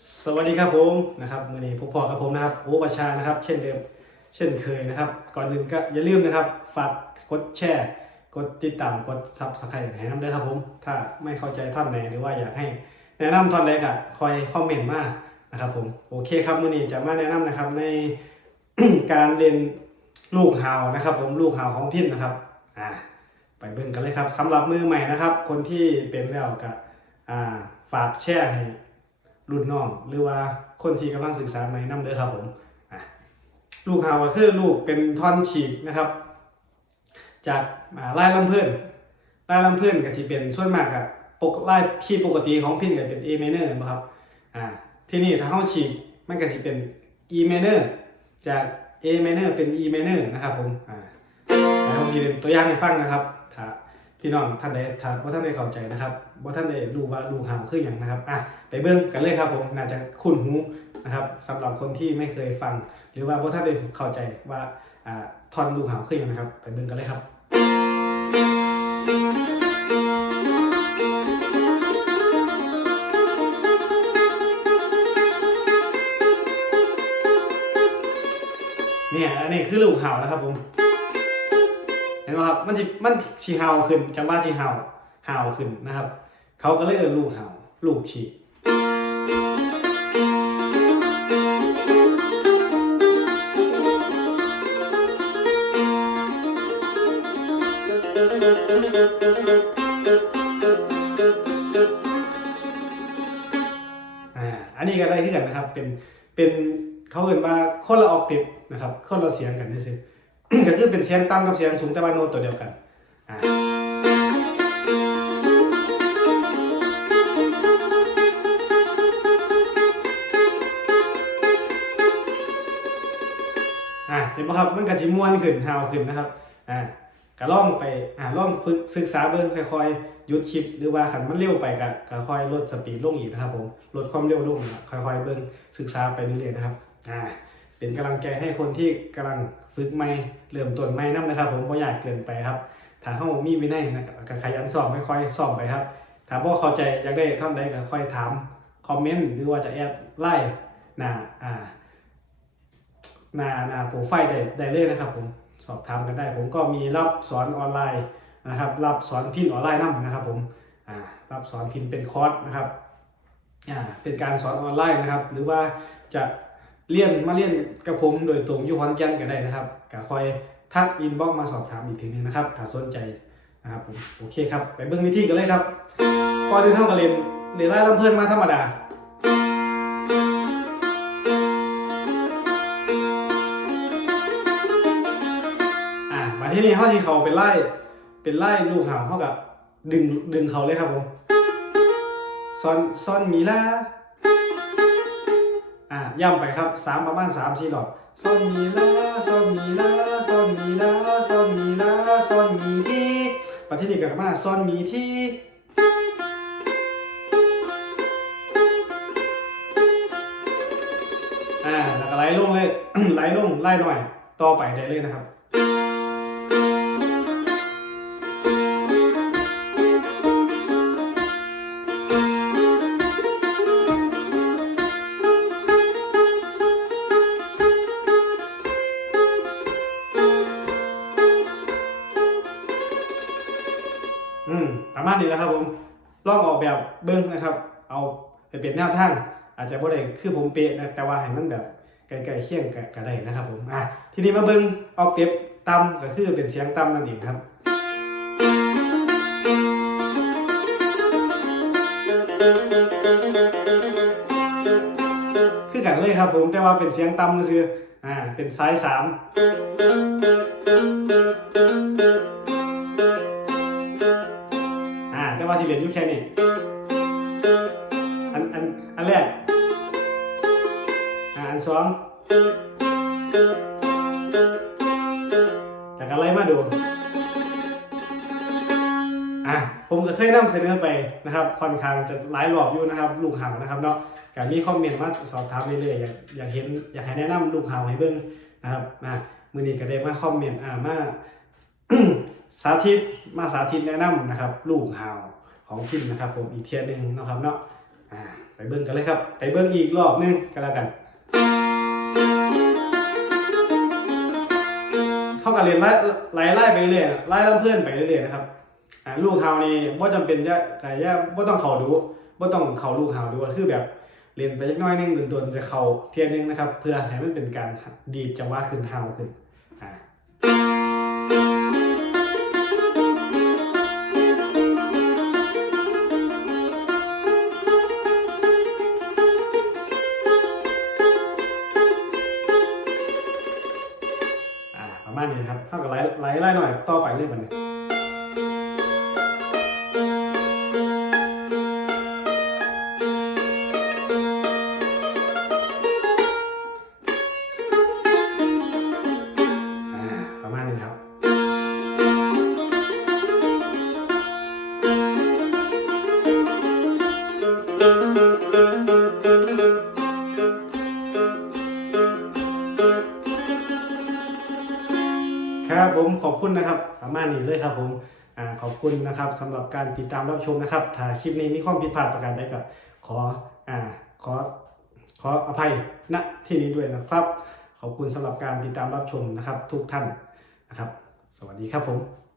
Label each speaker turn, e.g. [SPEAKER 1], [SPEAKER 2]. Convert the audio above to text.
[SPEAKER 1] สวัสดีครับผมนะครับมือนี้พบพอกับผมนะครับโอประชานะครับ เช่นเดิม เช่นเคยนะครับ ก่อนอื่นก็อย่าลืมนะครับฝากกดแชร์กดติดตามกดซับสไครต์ให้น้ำด้วยครับผม ถ้าไม่เข้าใจท่อนไหนหรือว่าอยากให้แนะนำท่อนใดก็คอยคอมเมนต์มานะครับผมโอเคครับมือนี้จะมาแนะนำนะครับในการเรียนลูกหาวนะครับ ผมลูกหาวของพินนะครับอ่าไปเบิ่งกันเลยครับสำหรับมือใหม่นะครับ คนที่เป็นแล้วก็อ่าฝากแชร์ให้ รุ่นน้องหรือว่าคนที่กำลังศึกษาใหม่นำเด้อครับผมลูกหาวก็คือลูกเป็นท่อนฉีกนะครับ จากอ่าลายลำเพื่อนลายลำเพื่อนก็จะเป็นส่วนมากอะปกลายคีย์ปกติของพินก็เป็น A minor นะครับอ่าที่นี่ถ้าเฮาฉีกมันก็จะเป็น E minor จาก A minor เป็น E minor นะครับผมอ่าแล้วผมจะเป็นตัวอย่างให้ฟังนะครับ พี่น้องท่านใดถ้าว่าท่านได้เข้าใจนะครับว่าท่านได้รู้ว่าลูกหาวคืออย่างนะครับอะไปเบิ่งกันเลยครับผมน่าจะคุ้นหูนะครับสำหรับคนที่ไม่เคยฟัง หรือว่าบ่ท่านได้เข้าใจว่าอ่าท่อนลูกหาวคือหยังนะครับ ไปเบิ่งกันเลยครับเนี่ยอันนี้คือลูกหาวนะครับผม ห็นไหมครับมันสิมันชีหาขึ้นจังว่าชีหาวหาขึ้นนะครับ เขาก็เลยเอิ้นลูกหาลูกฉีอ่าอันนี้ก็ได้ที่กันนะครับ เป็นเป็นเขาเอ่นว่าคนละออกติดนะครับคนละเสียงกันนี่สิ ก็คือเป็นเสียงต่ำกับเสียงสูงแต่ว่าโน้ตตัวเดียวกันอ่าอ่าเห็นไหมครับมันก็สิมวนขึ้นฮาวขึ้นนะครับอ่าก็ล่องไปอ่าล่องฝึกศึกษาเบิ่งค่อยๆหยุดคลิปหรือว่าขันมันเร็วไปก็ค่อยๆลดสปีดลงอีกนะครับผมลดความเร็วลงนะค่อยๆเบิ่งศึกษาไปเรื่อยๆนะครับอ่า เป็นกำลังใจให้คนที่กำลังฝึกใหม่เริ่มต้นใหม่นํนนะครับ ผมบ่อยากเกินไปครับถ้าเฮามีวินัยนะครับก็ขยันสอบค่อยสอบไปครับถ้าบ่เข้าใจอยากได้ท่อนใดก็ค่อยถามคอมเมนต์หรือว่าจะแอดไลน์หน้าอ่าหน้าหน้าโปรไฟล์ได้ได้เลยนะครับผมสอบถามกันได้ ผมก็มีรับสอนออนไลน์นะครับ รับสอนพินออนไลน์นํนะครับ ผมอ่ารับสอนพินเป็นคอร์สนะครับอ่าเป็นการสอนออนไลน์นะครับ หรือว่าจะ เรียนมาเรียนกับผมโดยตรงอยู่ขอนแก่นก็ได้นะครับก็คอยทักอินบ็อกมาสอบถามอีกทีหนึงนะครับถ้าสนใจนะครับผมโอเคครับ ไปเบิ่งวิธีกันเลยครับก่อนที่เท่ากับเรียนเรียนไล่ลำเพื่อนมาธรรมดาอ่ามาที่นี่เขาสิเขาเป็นไล่เป็นไล่ลูกหาวเขากับดึงดึงเขาเลยครับผมซอนซอนมีลา อ่าย่ำไปครับสามประมาณสามทีหลอดซอนมีลาซอนมีลาซอนมีลาซอนมีลาซอนมีที่มาที่นี่กับมาซอนมีที่อ่าแล้วก็ไล่ลงเลยไล่ลงไล่หน่อยต่อไปได้เลยนะครับ ประมาณนี้แหล้วครับผมลองออกแบบเบิ้งนะครับ เอาไปเป็นแนวทางอาจจะบ่ได้คือผมเป๊ะนะแต่ว่าให้มันแบบใกล้ๆเคียงกันก็ได้นะครับผมอะทีนี้มาเบิ้งออกเก็บต่ำก็คือเป็นเสียงต่ำนั่นเองครับคือกันเลยครับผมแต่ว่าเป็นเสียงต่ำซื่ออ่าเป็นสายสาม อ่าแต่ว่าสิเหรียญอยู่แค่นี้อันอันอันแรกอ่าอันสองแล้วก็ไล่มาดูอะผมก็เคยนำเสนอไปนะครับค่อนข้างจะหลายรอบอยู่นะครับลูกหาวนะครับเนาะก็มีคอมเมนต์มาสอบถามเรื่อยๆอยากอยากเห็นอยากให้แนะนำลูกหาวให้เบิ่งนะครับนะมื้อนี้ก็ได้มาคอมเมนต์อ่ามา สาธิตมาสาธิตแนะนำนะครับลูกหาวของพิมนะครับ ผมอีกเทียหนึงนะครับเนาะอ่าไปเบิ้งกันเลยครับ ไปเบิ้งอีกรอบหนึงกันแล้วกันเท่ากับเรียนไล่ไล่ไล่ไปเรื่อยไล่ลำเพื่อนไปเรื่อยนะครับอ่าลูกเฮานี่บ่จำเป็นจะแต่ย่าบ่ต้องเข้าดูบ่ต้องเข้าลูกเฮาดูว่าคือแบบเรียนไปจักน้อยนึงโดนๆจะเข้าเทียนหนึงนะครับ เพื่อให้มันเป็นการดีดจังหวะขึ้นเฮาขึ้นอ่า อยต่ ครับผมขอบคุณนะครับ ประมาณนี้เลยครับผมอขอบคุณนะครับสำหรับการติดตามรับชมนะครับ ถ้าคลิปนี้มีความผิดพลาดประการใดก็ขออ่าขอขออภัยณที่นี้ด้วยนะครับ ขอบคุณสำหรับการติดตามรับชมนะครับ ทุกท่านนะครับ สวัสดีครับผม